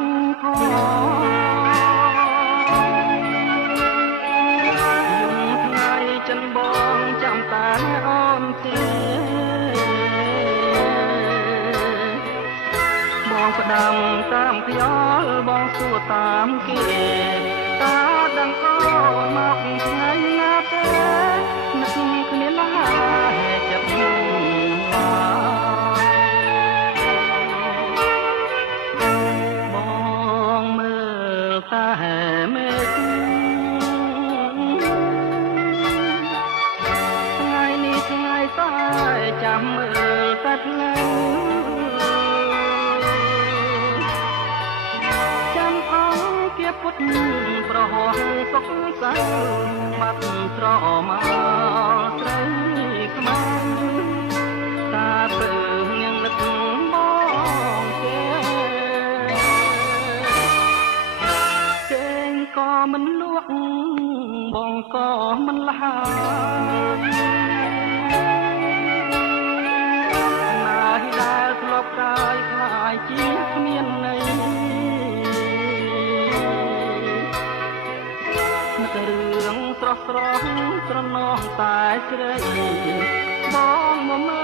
ញផងយំថ្ងៃចិនបងចាំតែអូនទេបងផ្ដាំតាមខ្យល់បងសួរតាមគេតើដឹងអូនមកថ្ងៃណាទេនឹកគ្នាណាស់ចិត្តបងមើលតែមេឃថ្ងៃនេះថ្ងៃស្អែកចាំមើលតែផ្លូវពុតប្រហោះសុខសៅបាត់ស្រមកស្រីខ្មៅតាពើនាងនឹកបងគេងក៏មិនលក់បងក៏មិនលហើយណាស់ដែលធ្លាប់កាយខ្លាយជាគ្មានន័យរឿងស្រស់ស្រស់ត្រណោះតែស្រីបងមក